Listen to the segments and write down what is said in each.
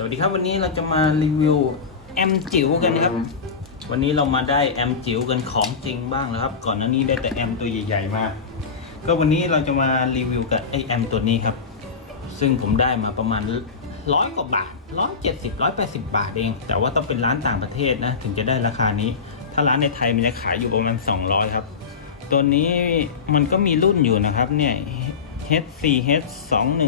สวัสดีครับวันนี้เราจะมารีวิวแอมจิ๋วกันนะครับ วันนี้เรามาได้แอมจิ๋วกันของจริงบ้างแล้วครับ ก่อนหน้านี้ได้แต่แอมตัวใหญ่ๆมาก็วันนี้เราจะมารีวิวกับไอแอมตัวนี้ครับ ซึ่งผมได้มาประมาณร้อยกว่าบาทร้อยเจ็ดสิบร้อยแปดสิบาทเอง แต่ว่าต้องเป็นร้านต่างประเทศนะถึงจะได้ราคานี้ ถ้าร้านในไทยมันจะขายอยู่ประมาณ200ครับ ตัวนี้มันก็มีรุ่นอยู่นะครับเนี่ย HCH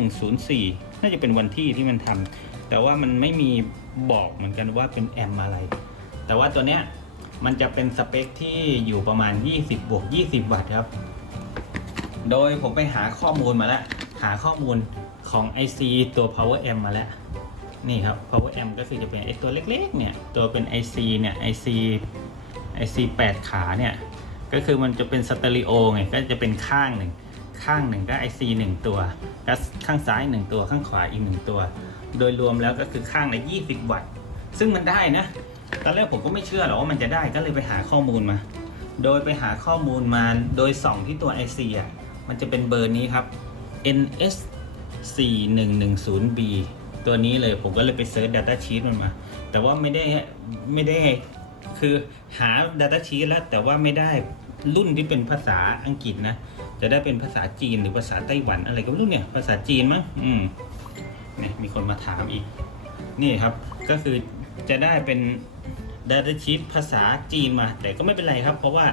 2104 น่าจะเป็นวันที่ที่มันทำ แต่ว่ามันไม่มีบอกเหมือนกันว่าเป็นแอมอะไร แต่ว่าตัวเนี้ยมันจะเป็นสเปคที่อยู่ประมาณ 20บวก20 วัตต์ครับ โดยผมไปหาข้อมูลมาแล้ว หาข้อมูลของ IC ตัว Power M มาแล้ว นี่ครับ Power M ก็คือจะเป็นไอตัวเล็กๆ เนี่ย ตัวเป็น IC เนี่ย IC IC 8 ขาเนี่ย ก็คือมันจะเป็นสเตอริโอไง ก็จะเป็นข้างหนึ่ง ข้างหนึ่งก็ IC 1 ตัวก็ข้างซ้าย 1 ตัว ข้างขวาอีก 1 ตัว โดยรวมแล้วก็คือข้างละ20 วัตต์ ซึ่งมันได้นะ ตอนแรกผมก็ไม่เชื่อหรอกว่ามันจะได้ก็เลยไปหาข้อมูลมา โดยไปหาข้อมูลมาโดยส่องที่ตัว IC อะมันจะเป็นเบอร์นี้ครับ NS 4110B ตัวนี้เลยผมก็เลยไปเซิร์ช Data Sheet มันมา แต่ว่าไม่ได้ไม่ได้คือหา Data Sheet แล้วแต่ว่าไม่ได้รุ่นที่เป็นภาษาอังกฤษนะ จะได้เป็นภาษาจีนหรือภาษาไต้หวันอะไรก็ไม่รู้เนี่ย ภาษาจีนมั้งอืม นี่มีคนมาถามอีก นี่ครับก็คือจะได้เป็น Data Sheet ภาษาจีนมา แต่ก็ไม่เป็นไรครับ เพราะว่า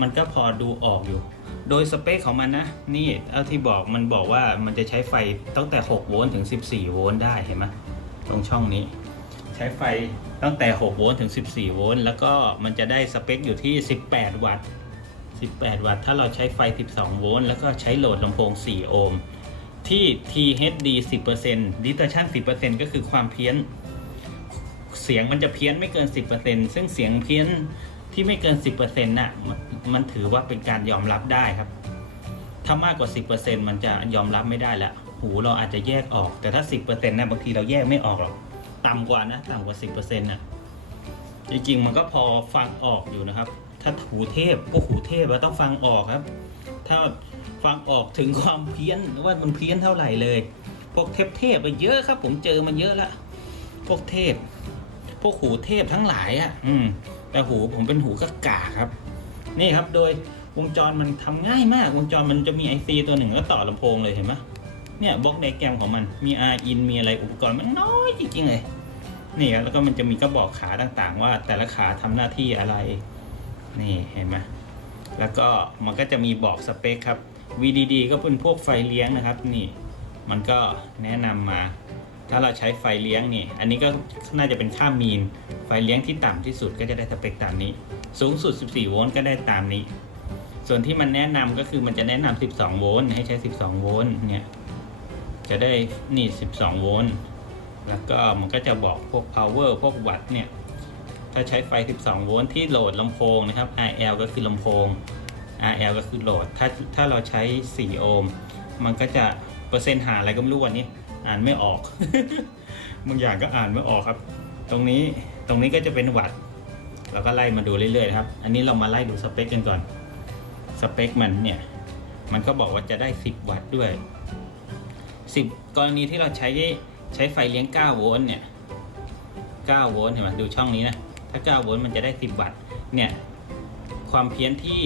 มันก็พอดูออกอยู่ โดยสเปคของมันนะ นี่เอาที่บอกมันบอกว่ามันจะใช้ไฟตั้งแต่ 6 โวลต์ถึง 14 โวลต์ได้เห็นไหมตรงช่องนี้ ใช้ไฟตั้งแต่ 6 โวลต์ถึง 14 โวลต์แล้วก็มันจะได้สเปคอยู่ที่ 18 วัตต์ 18 วัตต์ ถ้าเราใช้ไฟ 12 โวลต์แล้วก็ใช้โหลดลำโพง 4 โอห์ม ที่ THD 10% Distortion 10%ก็คือความเพี้ยน เสียงมันจะเพี้ยนไม่เกิน 10%ซึ่งเสียงเพี้ยนที่ไม่เกิน 10%น่ะมันมันถือว่าเป็นการยอมรับได้ครับ ถ้ามากกว่า 10%มันจะยอมรับไม่ได้แล้ว หูเราอาจจะแยกออก แต่ถ้า 10%นะบางทีเราแยกไม่ออกหรอก ต่ำกว่านะต่ำกว่า 10%น่ะจริงๆมันก็พอฟังออกอยู่นะครับ ถ้าหูเทพพวกหูเทพเราต้องฟังออกครับ ถ้า ฟังออกถึงความเพี้ยนว่ามันเพี้ยนเท่าไหร่เลย พวกเทพเทพไปเยอะครับ ผมเจอมันเยอะละพวกเทพ พวกหูเทพทั้งหลายอะ อืม แต่หูผมเป็นหูกะกาครับ นี่ครับโดยวงจรมันทำง่ายมาก วงจรมันจะมี IC ตัวหนึ่งแล้วต่อลำโพงเลยเห็นไหมเนี่ยบล็อกไดแกรมของมันมี R in มีอะไรอุปกรณ์มันน้อยจริงๆเลยนี่ครับแล้วก็มันจะมีกระบอกขาต่างๆ ว่าแต่ละขาทำหน้าที่อะไร นี่เห็นไหมแล้วก็มันก็จะมีบอกสเปคครับ VDD ก็เป็นพวกไฟเลี้ยงนะครับนี่มันก็แนะนำมา ถ้าเราใช้ไฟเลี้ยงนี่ อันนี้ก็น่าจะเป็นค่ามีน ไฟเลี้ยงที่ต่ำที่สุดก็จะได้สเปคตามนี้ สูงสุด 14 โวลต์ก็ได้ตามนี้ ส่วนที่มันแนะนำก็คือมันจะแนะนำ 12 โวลต์ให้ใช้ 12 โวลต์เนี่ยจะได้นี่ 12 โวลต์แล้วก็มันก็จะบอกพวก power พวกวัตต์เนี่ยถ้าใช้ไฟ 12 โวลต์ที่โหลดลำโพงนะครับ RL ก็คือลำโพง RL ก็คือโหลด ถ้าถ้าเราใช้ 4 โอห์ม มันก็จะเปอร์เซ็นต์หาอะไรก็ไม่รู้วันนี้ อ่านไม่ออก บางอย่างก็อ่านไม่ออกครับ ตรงนี้ตรงนี้ก็จะเป็นวัตต์เราก็ไล่มาดูเรื่อยๆครับ อันนี้เรามาไล่ดูสเปคกันก่อน สเปคมันเนี่ย มันก็บอกว่าจะได้ 10 วัตต์ด้วย 10 กรณีที่เราใช้ใช้ไฟเลี้ยง 9 โวลต์เนี่ย 9 โวลต์เห็นไหมดูช่องนี้นะ ถ้า 9 โวลต์มันจะได้ 10 วัตต์ เนี่ย ความเพี้ยนที่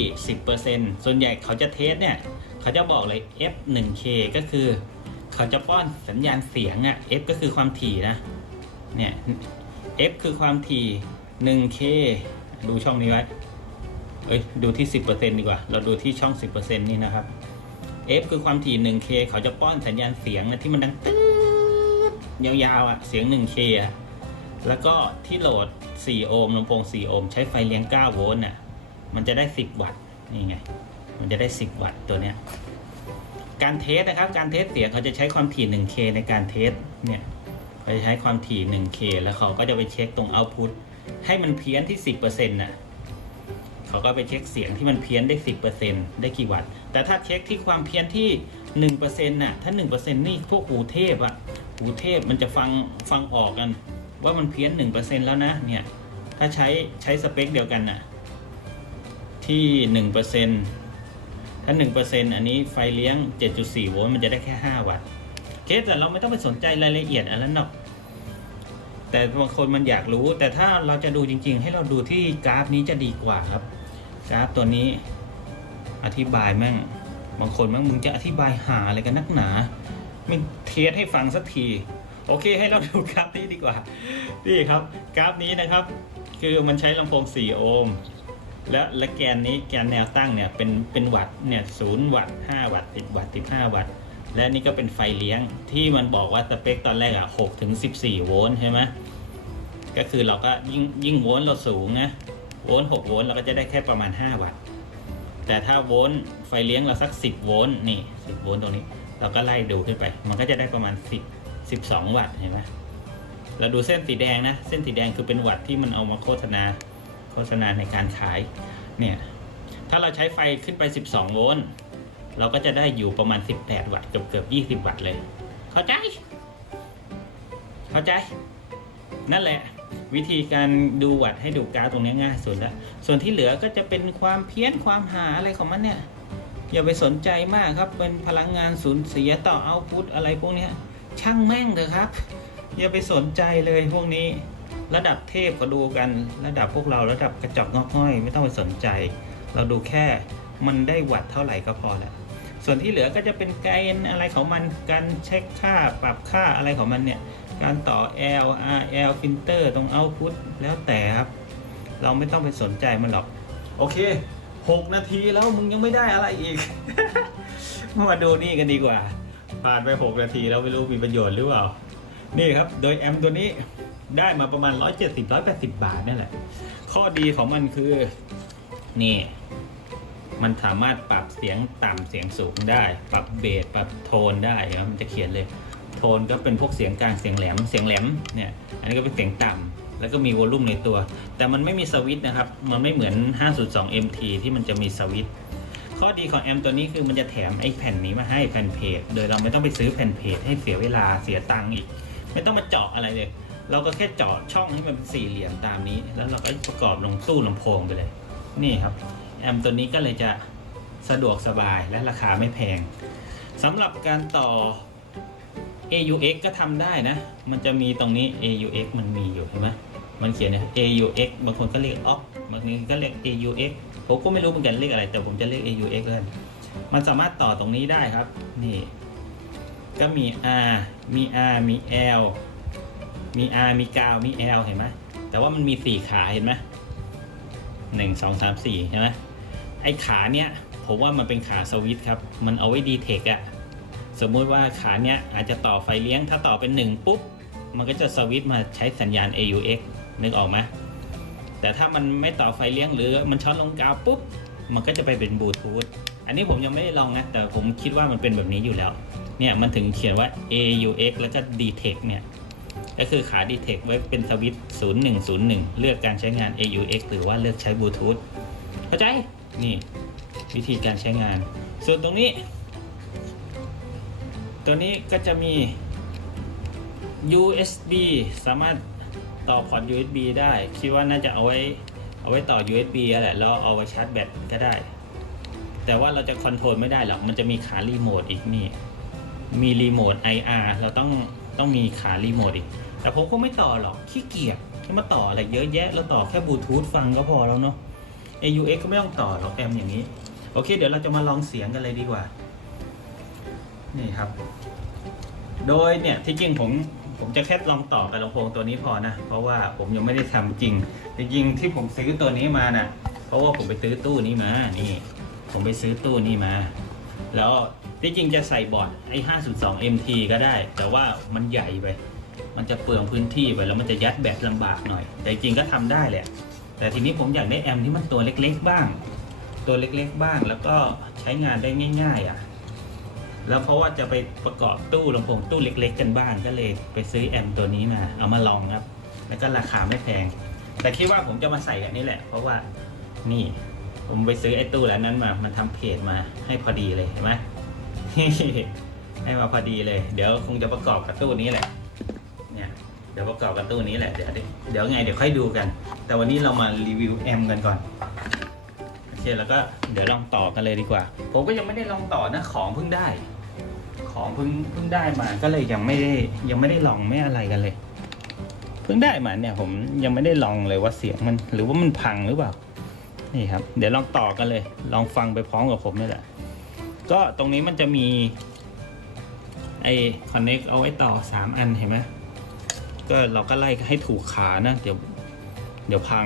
10%ส่วนใหญ่เขาจะเทสเนี่ย เขาจะบอกเลย f 1 k ก็คือ เขาจะป้อนสัญญาณเสียงอะ f ก็คือความถี่นะ เนี่ย f คือความถี่ 1k ดูช่องนี้ไว้ เอ้ย ดูที่ 10%ดีกว่า เราดูที่ช่อง 10%นี่นะครับ f คือความถี่ 1k เขาจะป้อนสัญญาณเสียงนะที่มันดังตืดยาวๆอะเสียง 1k อะแล้วก็ที่โหลด 4 โอห์มลำโพง 4 โอห์มใช้ไฟเลี้ยง 9 โวลต์น่ะ มันจะได้ 10 วัตต์นี่ไง มันจะได้ 10 วัตต์ตัวเนี้ยการเทสนะครับ การเทสเสียงเขาจะใช้ความถี่ 1K ในการเทสเนี่ยเขาจะใช้ความถี่ 1K แล้วเขาก็จะไปเช็คตรง output ให้มันเพี้ยนที่ 10%น่ะเขาก็ไปเช็คเสียงที่มันเพี้ยนได้ 10%ได้กี่วัตต์ แต่ถ้าเช็คที่ความเพี้ยนที่ 1%น่ะ ถ้า 1%นี่พวกหูเทพอะหูเทพมันจะฟังฟังออกกัน ว่ามันเพี้ยน 1%แล้วนะ เนี่ย ถ้าใช้ใช้สเปคเดียวกันน่ะ ที่ 1%ถ้า 1%อันนี้ไฟเลี้ยง 7.4 โวลต์มันจะได้แค่ 5 วัตต์เคแต่เราไม่ต้องไปสนใจรายละเอียดอะไรนั้นหรอก แต่บางคนมันอยากรู้ แต่ถ้าเราจะดูจริง ๆ ให้เราดูที่กราฟนี้จะดีกว่าครับ กราฟตัวนี้อธิบายแม่ง บางคนแม่งมึงจะอธิบายหาอะไรกันนักหนา ไม่เทสให้ฟังสักที โอเคให้เราดูกราฟนี้ดีกว่า นี่ครับ กราฟนี้นะครับ คือมันใช้ลำโพง 4 โอห์ม และและแกนนี้แกนแนวตั้งเนี่ยเป็นเป็นวัตต์เนี่ยศูนย์วัตต์ห้าวัตต์สิบวัตต์สิบห้าวัตต์และนี่ก็เป็นไฟเลี้ยงที่มันบอกว่าสเปคตอนแรกอะหกถึงสิบสี่โวลต์ใช่ไหมก็คือเราก็ยิ่งยิ่งโวลต์เราสูงนะโวลต์หกโวลต์เราก็จะได้แค่ประมาณห้าวัตต์แต่ถ้าโวลต์ไฟเลี้ยงเราสักสิบโวลต์นี่สิบโวลต์ตรงนี้เราก็ไล่ดูขึ้นไป มันก็จะได้ประมาณสิบสิบสองวัตต์เห็นไหมเราดูเส้นสีแดงนะ เส้นสีแดงคือเป็นวัตต์ที่มันเอามาโฆษณา โฆษณาในการขายเนี่ยถ้าเราใช้ไฟขึ้นไป 12 โวลต์เราก็จะได้อยู่ประมาณ 18 วัตต์เกือบเกือบ20 วัตต์เลย เข้าใจ เข้าใจ นั่นแหละ วิธีการดูวัตต์ให้ดูกราฟตรงนี้ง่ายสุดละส่วนที่เหลือก็จะเป็นความเพี้ยนความหาอะไรของมันเนี่ย อย่าไปสนใจมากครับ เป็นพลังงานสูญเสียต่อเอาพุตอะไรพวกนี้ช่างแม่งเถอะครับ อย่าไปสนใจเลยพวกนี้ ระดับเทพก็ดูกัน ระดับพวกเราระดับกระจอกงอกง่อยไม่ต้องไปสนใจ เราดูแค่มันได้วัตต์เท่าไหร่ก็พอแล้วส่วนที่เหลือก็จะเป็นเกณฑ์อะไรของมันการเช็คค่าปรับค่าอะไรของมันเนี่ยการต่อ L R L filter ตรง output แล้วแต่ครับ เราไม่ต้องไปสนใจมันหรอก โอเค 6 นาทีแล้วมึงยังไม่ได้อะไรอีก มาดูนี่กันดีกว่า ผ่านไป 6 นาทีแล้วไม่รู้มีประโยชน์หรือเปล่า นี่ครับ โดยแอมตัวนี้ ได้มาประมาณ 170-180 บาทนี่แหละ ข้อดีของมันคือ นี่ มันสามารถปรับเสียงต่ำเสียงสูงได้ ปรับเบสปรับโทนได้ครับมันจะเขียนเลย โทนก็เป็นพวกเสียงกลางเสียงแหลมเสียงแหลมเนี่ย อันนี้ก็เป็นเสียงต่ำแล้วก็มีวอลลุ่มในตัว แต่มันไม่มีสวิตช์นะครับ มันไม่เหมือน502 MT ที่มันจะมีสวิตช์ข้อดีของแอมตัวนี้คือมันจะแถมไอ้แผ่นนี้มาให้แผ่นเพจ โดยเราไม่ต้องไปซื้อแผ่นเพจให้เสียเวลาเสียตังค์อีก ไม่ต้องมาเจาะอะไรเลย เราก็แค่เจาะช่องให้มันเป็นสี่เหลี่ยมตามนี้ แล้วเราก็ประกอบลงตู้ลำโพงไปเลย นี่ครับ แอมตัวนี้ก็เลยจะสะดวกสบายและราคาไม่แพงสำหรับการต่อ AUX ก็ทำได้นะ มันจะมีตรงนี้ AUX มันมีอยู่เห็นไหมมันเขียนเนี่ย AUX บางคนก็เรียก OX บางทีก็เรียก AUX ผมก็ไม่รู้เหมือนกันเรียกอะไร แต่ผมจะเรียก AUX เลยมันสามารถต่อตรงนี้ได้ครับ นี่ ก็มี R มี R มี L มี R มีกาวมี L เห็นไหมแต่ว่ามันมีสี่ขาเห็นไหมหนึ่งสองสามสี่ใช่ไหมไอ้ขาเนี้ยผมว่ามันเป็นขาสวิตครับ มันเอาไว้ดีเทคอะสมมุติว่าขาเนี้ยอาจจะต่อไฟเลี้ยงถ้าต่อเป็นหนึ่งปุ๊บ มันก็จะสวิตมาใช้สัญญาณ AUX นึกออกไหมแต่ถ้ามันไม่ต่อไฟเลี้ยงหรือมันช็อตลงกาวปุ๊บ มันก็จะไปเป็นบลูทูธอันนี้ผมยังไม่ได้ลองนะ แต่ผมคิดว่ามันเป็นแบบนี้อยู่แล้ว เนี่ยมันถึงเขียนว่า AUX แล้วก็ DTEC เนี่ย ก็คือขา DTEC ไว้เป็นสวิตช์0101 เลือกการใช้งาน AUX หรือว่าเลือกใช้บลูทูธเข้าใจ นี่วิธีการใช้งาน ส่วนตรงนี้ ตัวนี้ก็จะมี USB สามารถต่อพอร์ต USB ได้ คิดว่าน่าจะเอาไว้เอาไว้ต่อ USB แหละแล้วเอาไว้ชาร์จแบตก็ได้ แต่ว่าเราจะคอนโทรลไม่ได้หรอก มันจะมีขารีโมทอีกนี่ มีรีโมท IR เราต้อง ต้องมีขารีโมทอีก แต่ผมก็ไม่ต่อหรอกขี้เกียจจะมาต่ออะไรเยอะแยะแล้วต่อแค่บลูทูธฟังก็พอแล้วเนาะ AUX ก็ไม่ต้องต่อหรอกแอมอย่างนี้ โอเค เดี๋ยวเราจะมาลองเสียงกันเลยดีกว่า นี่ครับ โดยเนี่ยที่จริงผมผมจะแค่ลองต่อกับลำโพงตัวนี้พอนะ เพราะว่าผมยังไม่ได้ทำจริงจริงที่ผมซื้อตัวนี้มาน่ะ เพราะว่าผมไปซื้อตู้นี้มา นี่ ผมไปซื้อตู้นี้มา แล้ว ที่จริงจะใส่บอร์ดไอ้502 MT ก็ได้ แต่ว่ามันใหญ่ไป มันจะเปลืองพื้นที่ไปแล้วมันจะยัดแบตลำบากหน่อย แต่จริงก็ทำได้แหละ แต่ทีนี้ผมอยากได้แอมที่มันตัวเล็กๆบ้าง ตัวเล็กๆบ้าง แล้วก็ใช้งานได้ง่าย ๆอะ แล้วเพราะว่าจะไปประกอบตู้ลำโพงตู้เล็ก ๆ กันบ้างก็เลยไปซื้อแอมตัวนี้มา เอามาลองครับ แล้วก็ราคาไม่แพง แต่คิดว่าผมจะมาใส่อันนี้แหละ เพราะว่านี่ ผมไปซื้อไอ้ตู้แล้วนั้นมา มันทำเพจมาให้พอดีเลยเห็นไหม ให้มาพอดีเลย เดี๋ยวคงจะประกอบกับตู้นี้แหละ เนี่ย เดี๋ยวประกอบกับตู้นี้แหละ เดี๋ยวเดี๋ยวไงเดี๋ยวค่อยดูกัน แต่วันนี้เรามารีวิวแอมกันก่อน โอเค แล้วก็เดี๋ยวลองต่อกันเลยดีกว่า ผมก็ยังไม่ได้ลองต่อนะ ของเพิ่งได้ ของเพิ่งเพิ่งได้มา ก็เลยยังไม่ได้ยังไม่ได้ลองไม่อะไรกันเลย เพิ่งได้มาเนี่ยผมยังไม่ได้ลองเลยว่าเสียงมัน หรือว่ามันพังหรือเปล่า นี่ครับ เดี๋ยวลองต่อกันเลย ลองฟังไปพร้อมกับผมนี่แหละ ก็ตรงนี้มันจะมีไอ้คอนเน็กเอาไว้ต่อสามอันเห็นไหมก็เราก็ไล่ให้ถูกขานะ เดี๋ยวเดี๋ยวพัง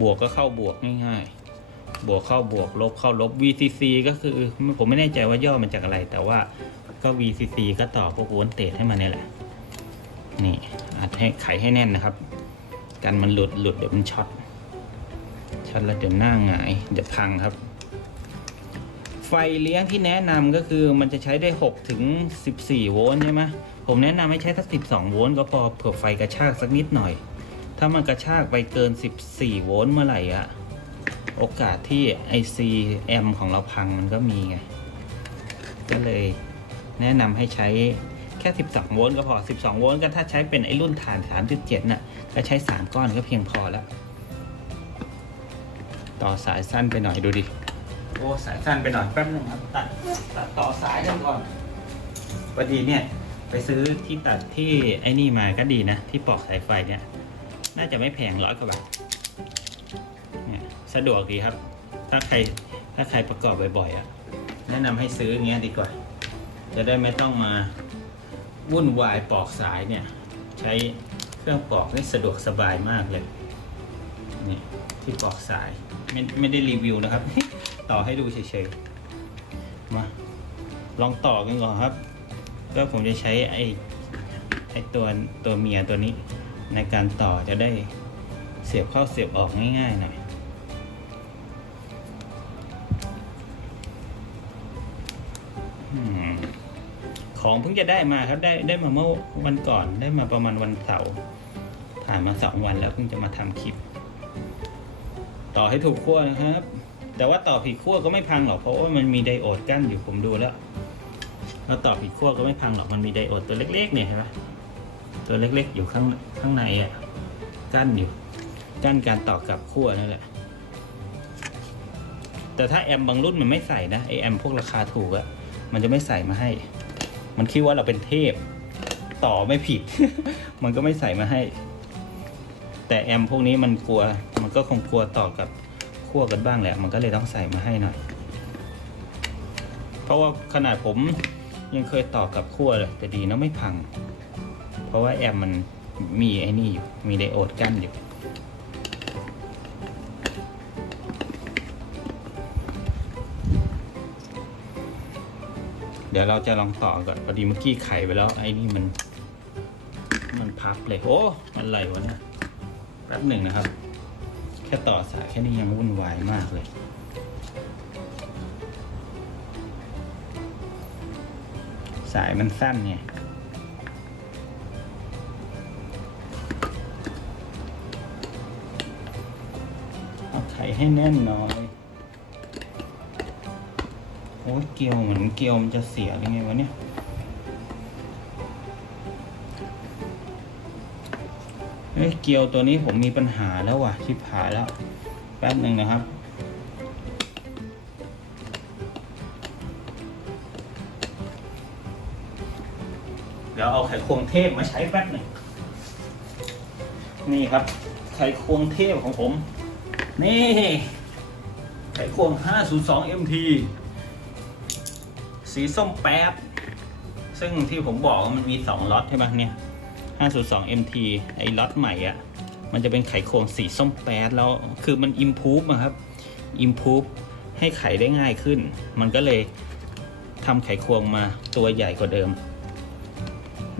บวกก็เข้าบวกง่ายๆ บวกเข้าบวกลบเข้าลบ VCC ก็คือผมไม่แน่ใจว่าย่อมาจากอะไร แต่ว่าก็ VCC ก็ต่อพวกโวลเตจให้มันนี่แหละ นี่อัดให้ไขให้แน่นนะครับ กันมันหลุดหลุดเดี๋ยวมันช็อตช็อตแล้วเดี๋ยวหน้าหงายเดี๋ยวพังครับ ไฟเลี้ยงที่แนะนำก็คือมันจะใช้ได้ 6 ถึง 14 โวลต์ใช่ไหมผมแนะนำให้ใช้สัก 12 โวลต์ก็พอเผื่อไฟกระชากสักนิดหน่อย ถ้ามันกระชากไปเกิน 14 โวลต์เมื่อไหร่อะโอกาสที่ IC แอมของเราพังมันก็มีไง ก็เลยแนะนำให้ใช้แค่ 12 โวลต์ก็พอ 12 โวลต์ก็ถ้าใช้เป็นไอ้รุ่นฐาน 3.7 น่ะ ก็ใช้ 3 ก้อนก็เพียงพอแล้ว ต่อสายสั้นไปหน่อยดูดิ อ้สายสั้นไปหน่อยแป๊บนึงครับตัดตัดต่อสายกันก่อนพอดีเนี่ยไปซื้อที่ตัดที่ไอ้นี่มาก็ดีนะ ที่ปอกสายไฟเนี่ย น่าจะไม่แพงร้อยกว่าบาทเนี่ยสะดวกดีครับ ถ้าใครถ้าใครประกอบบ่อยๆอะแนะนำให้ซื้ออย่างเงี้ยดีกว่า จะได้ไม่ต้องมาวุ่นวายปอกสายเนี่ย ใช้เครื่องปอกนี่สะดวกสบายมากเลยนี่ที่ปอกสายไม่ไม่ได้รีวิวนะครับ ต่อให้ดูเฉยๆ มาลองต่อกันก่อนครับ ก็ผมจะใช้ไอ้ไอ้ตัวตัวเมียตัวนี้ ในการต่อจะได้เสียบเข้าเสียบออกง่ายๆหน่อยอของเพิ่งจะได้มาครับได้ได้มาเมื่อวันก่อนได้มาประมาณวันเสาร์ผ่านมาสองวันแล้วเพิ่งจะมาทำคลิป ต่อให้ถูกขั้วนะครับ แต่ว่าต่อผิดขั้วก็ไม่พังหรอกเพราะว่ามันมีไดโอดกั้นอยู่ผมดูแล้วเราต่อผิดขั้วก็ไม่พังหรอกมันมีไดโอดตัวเล็กๆเนี่ยเห็นไหมตัวเล็กๆ อยู่ข้างข้างในอะกั้นอยู่กั้นการต่อกลับขั้วนั่นแหละแต่ถ้าแอมบางรุ่นมันไม่ใส่นะไอแอมพวกราคาถูกอะมันจะไม่ใส่มาให้ มันคิดว่าเราเป็นเทพ ต่อไม่ผิด มันก็ไม่ใส่มาให้ แต่แอมพวกนี้มันกลัว มันก็คงกลัวต่อกับ ขั้วกันบ้างแหละ มันก็เลยต้องใส่มาให้หน่อย เพราะว่าขนาดผมยังเคยต่อกับขั้วเลยแต่ดีนะไม่พัง เพราะว่าแอมมันมีไอ้นี่อยู่ มีไดโอดกั้นอยู่ เดี๋ยวเราจะลองต่อก่อนพอดีเมื่อกี้ไขไปแล้ว ไอ้นี่มัน มันพับเลย โอ้ มันไหลวะเนี่ยแป๊บหนึ่งนะครับ ค่ต่อสายแค่นี้ยังวุ่นวายมากเลยสายมันสั้นไงเอาไขให้แน่นหน่อย โอ้ยเกลียวเหมือนเกลียวมันจะเสียหรือไงวะเนี่ย เฮ้ยเกลียวตัวนี้ผมมีปัญหาแล้วว่ะ ชิบหายแล้ว แป๊บหนึ่งนะครับ เดี๋ยวเอาไขควงเทพมาใช้แป๊บหนึ่ง นี่ครับ ไขควงเทพของผม นี่ ไขควง 502 MT สีส้มแป๊บ ซึ่งที่ผมบอกว่ามันมี 2 ล็อตใช่ไหมเนี่ย 502 MT ไอ้ล็อตใหม่อะ่ะ มันจะเป็นไขควงสีส้มแป๊ดแล้ว คือมัน improve อะครับ improve ให้ไขได้ง่ายขึ้น มันก็เลยทำไขควงมาตัวใหญ่กว่าเดิม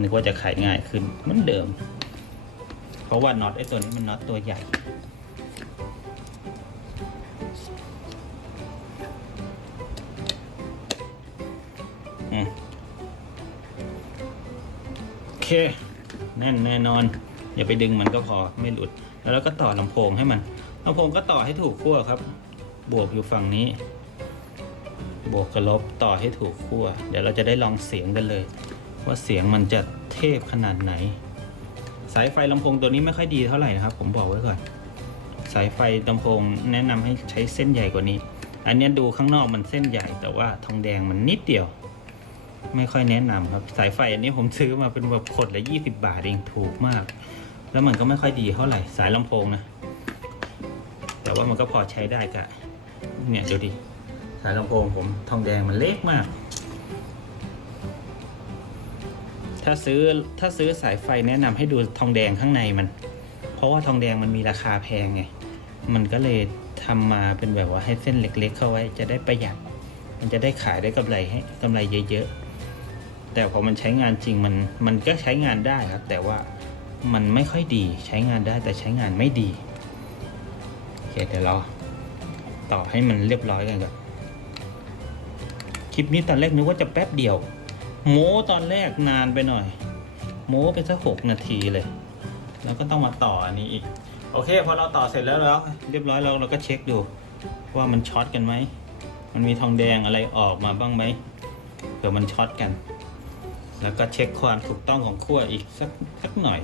นึกว่าจะไขง่ายขึ้นเหมือนเดิม เพราะว่าน็อตไอ้ตัวนี้มันน็อตตัวใหญ่โอเค แน่นแน่นอน อย่าไปดึงมันก็พอไม่หลุด แล้วเราก็ต่อลำโพงให้มันลำโพงก็ต่อให้ถูกขั้วครับ บวกอยู่ฝั่งนี้ บวกกับลบต่อให้ถูกขั้ว เดี๋ยวเราจะได้ลองเสียงกันเลย ว่าเสียงมันจะเทพขนาดไหน สายไฟลำโพงตัวนี้ไม่ค่อยดีเท่าไหร่นะครับ ผมบอกไว้ก่อน สายไฟลำโพงแนะนำให้ใช้เส้นใหญ่กว่านี้ อันนี้ดูข้างนอกมันเส้นใหญ่แต่ว่าทองแดงมันนิดเดียว ไม่ค่อยแนะนำครับ สายไฟอันนี้ผมซื้อมาเป็นแบบขดละยี่สิบาทเองถูกมาก แล้วมันก็ไม่ค่อยดีเท่าไหร่สายลำโพงนะ แต่ว่ามันก็พอใช้ได้กะเนี่ยดูดิสายลำโพงผมทองแดงมันเล็กมาก ถ้าซื้อถ้าซื้อสายไฟแนะนำให้ดูทองแดงข้างในมัน เพราะว่าทองแดงมันมีราคาแพงไง มันก็เลยทำมาเป็นแบบว่าให้เส้นเล็ก ๆ เข้าไว้จะได้ประหยัด มันจะได้ขายได้กำไรให้กำไรเยอะๆ แต่พอมันใช้งานจริงมันมันก็ใช้งานได้ครับ แต่ว่ามันไม่ค่อยดีใช้งานได้แต่ใช้งานไม่ดีโอเคเดี๋ยวเราต่อให้มันเรียบร้อยกันก่อนคลิปนี้ตอนแรกนึกว่าจะแป๊บเดียว โม้ตอนแรกนานไปหน่อย โม้ไปสักหกนาทีเลย แล้วก็ต้องมาต่ออันนี้อีก โอเคพอเราต่อเสร็จแล้วแล้ว เรียบร้อยแล้วเราก็เช็คดู ว่ามันช็อตกันไหม มันมีทองแดงอะไรออกมาบ้างไหมเผื่อมันช็อตกัน แล้วก็เช็คความถูกต้องของขั้วอีกสักสักหน่อย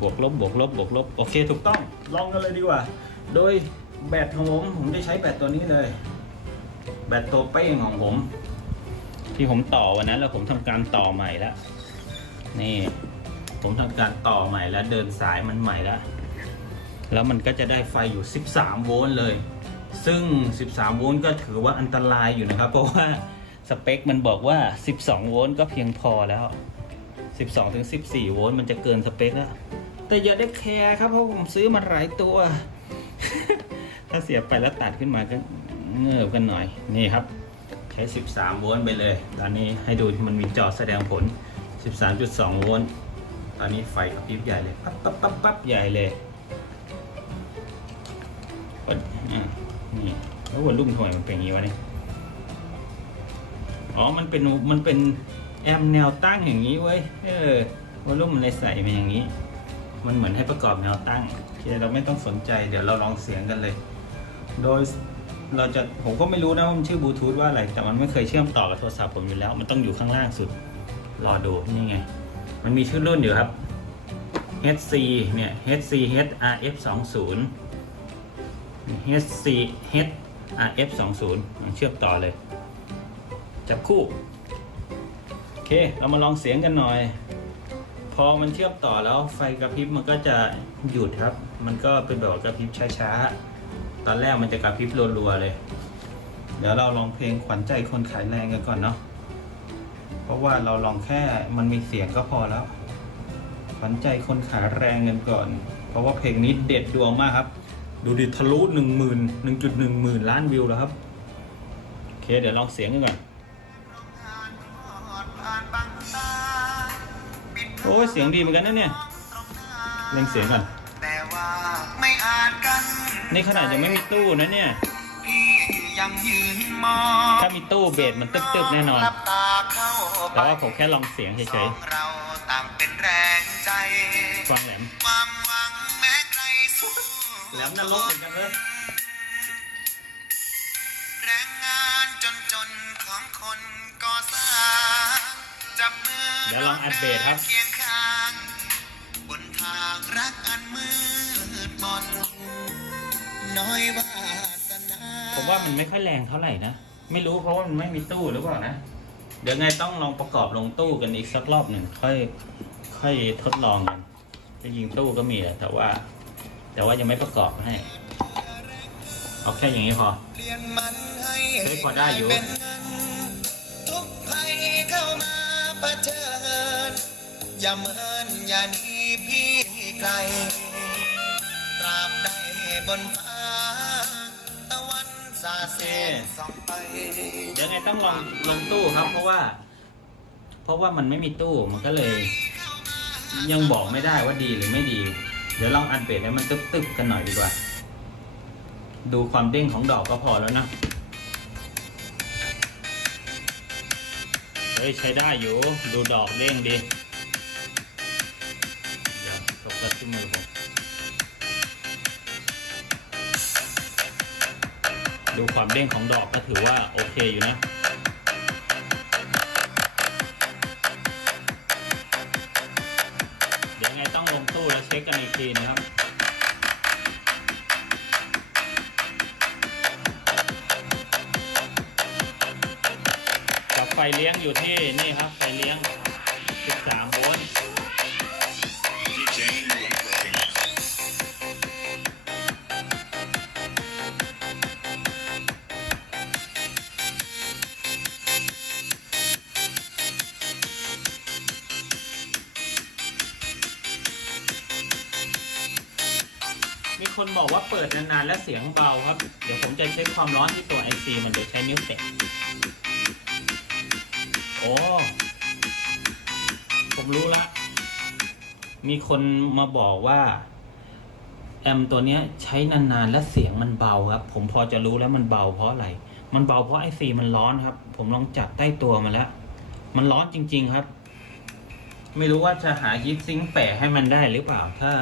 บวกลบบวกลบบวกลบโอเคถูกต้องลองกันเลยดีกว่า โดยแบตของผมผมได้ใช้แบตตัวนี้เลย แบตตัวเป้งของผม ที่ผมต่อวันนั้นแล้วผมทำการต่อใหม่แล้วนี่ผมทำการต่อใหม่แล้วเดินสายมันใหม่แล้วแล้วมันก็จะได้ไฟอยู่ 13 โวลต์เลย ซึ่ง 13 โวลต์ก็ถือว่าอันตรายอยู่นะครับ เพราะว่า สเปคมันบอกว่า 12 โวลต์ก็เพียงพอแล้ว 12ถึง14 โวลต์มันจะเกินสเปคแล้ว แต่อย่าได้แคร์ครับเพราะผมซื้อมาหลายตัว ถ้าเสียไปแล้วตัดขึ้นมาก็เงือบกันหน่อย นี่ครับ ใช้ 13 โวลต์ไปเลย ตอนนี้ให้ดูมันมีจอแสดงผล 13.2 โวลต์ ตอนนี้ไฟกระพริบใหญ่เลย ปั๊บปั๊บปั๊บปั๊บใหญ่เลยอะนี่แล้ววอลลุ่มทำไมมันเป็นอย่างนี้วะเนี่ย อ๋อ มันเป็น มันเป็นแอมแนวตั้งอย่างนี้เว้ย เออวอลลุ่มมันเลยใส่มาอย่างนี้ มันเหมือนให้ประกอบแนวตั้งโอเคเราไม่ต้องสนใจ เดี๋ยวเราลองเสียงกันเลย โดยเราจะ ผมก็ไม่รู้นะว่ามันชื่อบลูทูธว่าอะไร แต่มันไม่เคยเชื่อมต่อกับโทรศัพท์ผมอยู่แล้ว มันต้องอยู่ข้างล่างสุด รอดู นี่ไง มันมีชื่อรุ่นอยู่ครับ HC เนี่ย HC HRF 20 HC HRF 20เชื่อมต่อเลย จับคู่ โอเค เรามาลองเสียงกันหน่อย พอมันเชื่อมต่อแล้วไฟกระพริบมันก็จะหยุดครับ มันก็เป็นแบบกระพริบช้าๆ ตอนแรกมันจะกระพริบรัวๆเลย เดี๋ยวเราลองเพลงขวัญใจคนขายแรงกันก่อนเนาะ เพราะว่าเราลองแค่มันมีเสียงก็พอแล้ว ขวัญใจคนขายแรงกันก่อน เพราะว่าเพลงนี้เด็ดดวงมากครับ ดูดิทะลุหนึ่งหมื่นหนึ่งจุดหนึ่งหมื่นล้านวิวแล้วครับ โอเค เดี๋ยวลองเสียงกันก่อน โอ้ยเสียงดีเหมือนกันนะเนี่ยเล่งเสียงก่อนแต่ว่าไม่อ่านกันนี่ขนาดยังไม่มีตู้นะเนี่ยพี่ยังยืนมองถ้ามีตู้เบสมันตึบๆแน่นอนหลับตาเข้าไปแต่ว่าผมแค่ลองเสียงเฉสอยงเราต่างเป็นแรงใจๆฟังแหลมความหวังแม้ใครสู้แหลมนรกเหมือนกันเลยแรงงานจนจนๆของคนก่อสร้างจับมือ เดี๋ยวลองอัดเบสครับบนทางรักอันมืดมนน้อยวาสนาผมว่ามันไม่ค่อยแรงเท่าไหร่นะ ไม่รู้เพราะว่ามันไม่มีตู้หรือเปล่านะ เดี๋ยวไงต้องลองประกอบลงตู้กันอีกสักรอบหนึ่งค่อย ค่อยทดลองกันจะยิงตู้ก็มีแหละแต่ว่า แต่ว่ายังไม่ประกอบให้เอาแค่อย่างนี้พอให้เฮ้ยพอได้อยู่ เผชิญอย่าเมินอย่าหนีพี่ไกล ตราบใดบนฟ้า ตะวันสาดแสงส่องไป เดี๋ยวไงต้องลองลงตู้ครับ เพราะว่า เพราะว่ามันไม่มีตู้มันก็เลย ยังบอกไม่ได้ว่าดีหรือไม่ดี เดี๋ยวลองอันเบรให้มันตึบๆกันหน่อยดีกว่า ดูความเด้งของดอกก็พอแล้วนะ เฮ้ยใช้ได้อยู่ ดูดอกเด้งดีเดี๋ยวตกกระที่มือผมดูความเด้งของดอกก็ถือว่าโอเคอยู่นะ บอกว่าเปิดนานๆ แล้วเสียงเบาครับ เดี๋ยวผมจะเช็คความร้อนที่ตัว IC มันโดยใช้นิ้วแตะโอ้ผมรู้ละ มีคนมาบอกว่า แอมตัวเนี้ยใช้นานๆ แล้วเสียงมันเบาครับ ผมพอจะรู้แล้วมันเบาเพราะอะไร มันเบาเพราะไอซีมันร้อนครับ ผมลองจับใต้ตัวมาแล้ว มันร้อนจริง ๆครับ ไม่รู้ว่าจะหาฮีทซิงค์แปะให้มันได้หรือเปล่าถ้า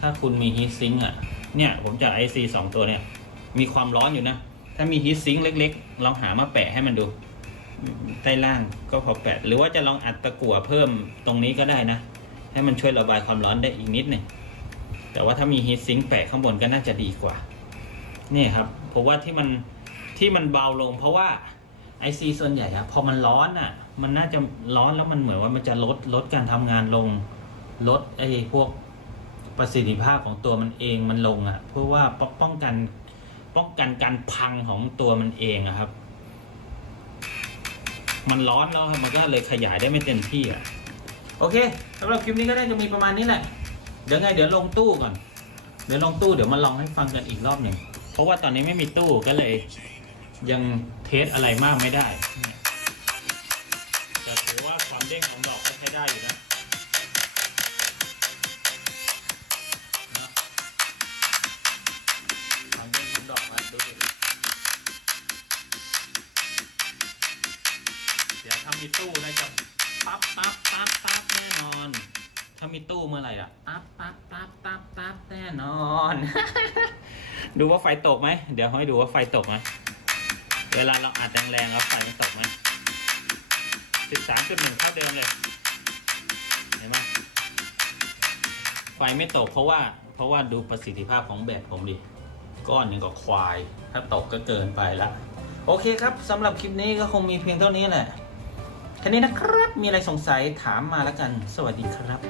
ถ้าคุณมีฮีทซิงค์อะ เนี่ยผมจะไอซีสองตัวเนี่ย มีความร้อนอยู่นะ ถ้ามีฮีทซิงค์เล็กๆ ลองหามาแปะให้มันดูใต้ล่างก็พอแปะ หรือว่าจะลองอัดตะกั่วเพิ่มตรงนี้ก็ได้นะ ให้มันช่วยระบายความร้อนได้อีกนิดหนึ่งแต่ว่าถ้ามีฮีทซิงค์แปะข้างบนก็น่าจะดีกว่านี่ครับผมว่าที่มันที่มันเบาลง เพราะว่าไอซีส่วนใหญ่อะพอมันร้อนอะมันน่าจะร้อนแล้วมันเหมือนว่ามันจะลดลดการทำงานลงลดไอพวก ประสิทธิภาพของตัวมันเองมันลงอะเพื่อว่าป้องป้องกันป้องกันการพังของตัวมันเองอะครับ มันร้อนแล้วครับมันก็เลยขยายได้ไม่เต็มที่อะโอเคสำหรับคลิปนี้ก็ได้จะมีประมาณนี้แหละเดี๋ยวไงเดี๋ยวลงตู้ก่อน เดี๋ยวลงตู้เดี๋ยวมาลองให้ฟังกันอีกรอบหนึ่งเพราะว่าตอนนี้ไม่มีตู้ก็เลย ยังเทสอะไรมากไม่ได้แต่ถือว่าความเด้งของดอกก็ใช้ได้อยู่นะ มีตู้ได้จะปั๊บปั๊บปั๊บปั๊บแน่นอน ถ้ามีตู้เมื่อไหร่อะปั๊บปั๊บปั๊บปั๊บปั๊บแน่นอน ดูว่าไฟตกไหม เดี๋ยวให้ดูว่าไฟตกไหมเวลาเราอัดแรงๆแล้วไฟมันตกไหมสิบสามจุดหนึ่งเท่าเดิมเลย เห็นไหมไฟไม่ตกเพราะว่า เพราะว่าดูประสิทธิภาพของแบตผมดิ ก้อนหนึ่งก็ควาย ถ้าตกก็เกินไปละ โอเคครับสำหรับคลิปนี้ก็คงมีเพียงเท่านี้แหละ แค่นี้นะครับ มีอะไรสงสัยถามมาแล้วกัน สวัสดีครับ